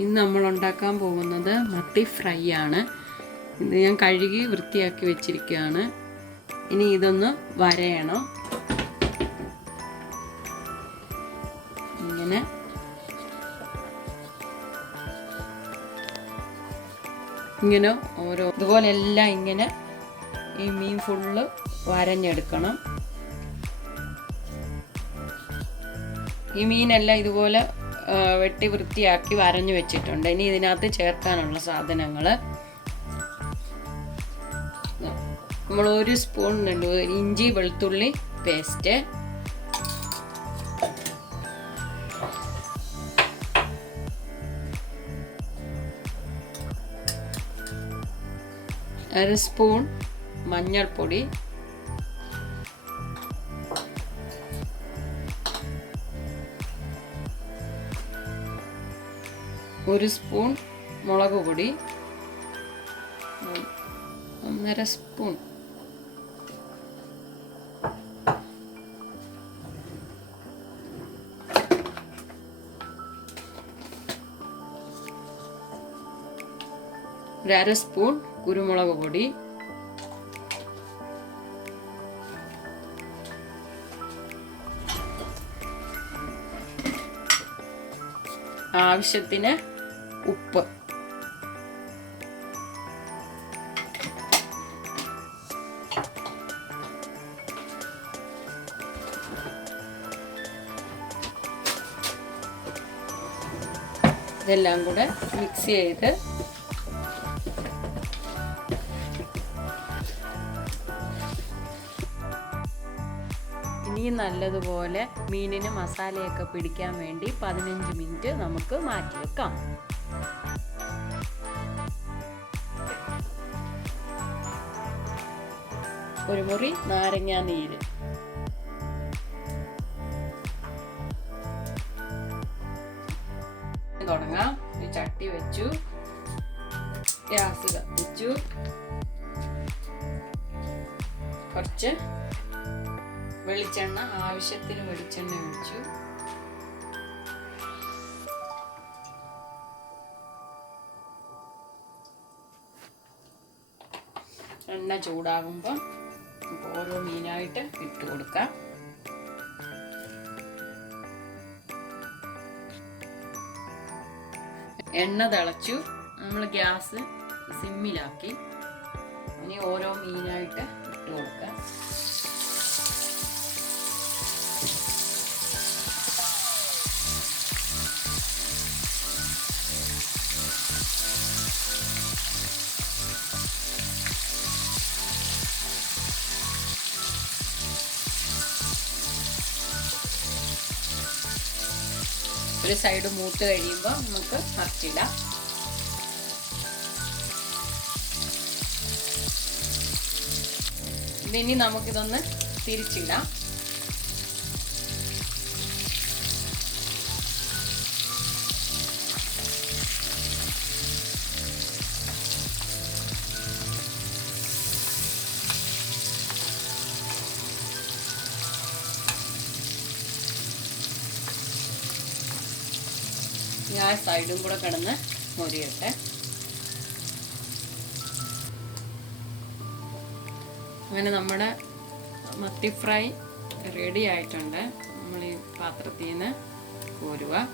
ഇന്ന് നമ്മൾ ഉണ്ടാക്കാൻ പോകുന്നത് മത്തി ഫ്രൈ ആണ്. ഇത് ഞാൻ കഴുകി വൃത്തിയാക്കി വെച്ചിരിക്കുകയാണ്. ഇനി ഇതൊന്ന് വരയണം. ഇങ്ങനെ ഓരോ ഇതുപോലെ എല്ലാം ഇങ്ങനെ ഈ മീൻ ഫുള്ള് വരഞ്ഞെടുക്കണം. ഈ മീനെല്ലാം ഇതുപോലെ വെട്ടി വൃത്തിയാക്കി വരഞ്ഞു വെച്ചിട്ടുണ്ട്. ഇനി ഇതിനകത്ത് ചേർക്കാനുള്ള സാധനങ്ങൾ നമ്മൾ 1 സ്പൂൺ ഇഞ്ചി വെളുത്തുള്ളി പേസ്റ്റ്, അര സ്പൂൺ മഞ്ഞൾപ്പൊടി, ഒരു സ്പൂൺ മുളക് പൊടി, 1.5 സ്പൂൺ ഒരു സ്പൂൺ കുരുമുളക് പൊടി, ആവശ്യത്തിന് ഉപ്പ്, ഇതെല്ലാം കൂടെ മിക്സ് ചെയ്ത് ഇനി നല്ലതുപോലെ മീനിന് മസാലയൊക്കെ പിടിക്കാൻ വേണ്ടി 15 മിനിറ്റ് നമുക്ക് മാറ്റി വെക്കാം. ഒരു മുറി നാരങ്ങാ നീര്, തുടങ്ങാം. ഒരു ചട്ടി വെച്ചു, ഗ്യാസ് കത്തിച്ചു, കുറച്ച് വെളിച്ചെണ്ണ, ആവശ്യത്തിന് വെളിച്ചെണ്ണ ഒഴിച്ചു. എണ്ണ ചൂടാകുമ്പോൾ ഓരോ മീനായിട്ട് ഇട്ട് കൊടുക്കാം. എണ്ണ തിളച്ചു, നമ്മൾ ഗ്യാസ് സിമ്മിലാക്കി. ഇനി ഓരോ മീനായിട്ട് ഇട്ട് കൊടുക്കാം. ഒരു സൈഡ് മൂത്ത് കഴിയുമ്പോൾ നമുക്ക് മറിച്ചിടാം. ഇനി നമുക്കിതൊന്ന് തിരിച്ചിടാം. ആ സൈഡും കൂടെ കിടന്ന് മൊരിയട്ടെ. അങ്ങനെ നമ്മുടെ മത്തി ഫ്രൈ റെഡി ആയിട്ടുണ്ട്. നമ്മൾ ഈ പാത്രത്തിൽ നിന്ന് കോരുക.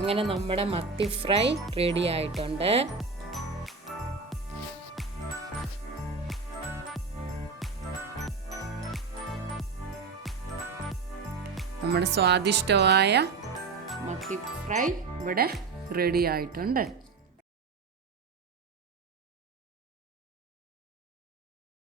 അങ്ങനെ നമ്മുടെ മത്തി ഫ്രൈ റെഡി ആയിട്ടുണ്ട്. നമ്മുടെ സ്വാദിഷ്ടമായ മത്തി ഫ്രൈ ഇവിടെ റെഡി ആയിട്ടുണ്ട്.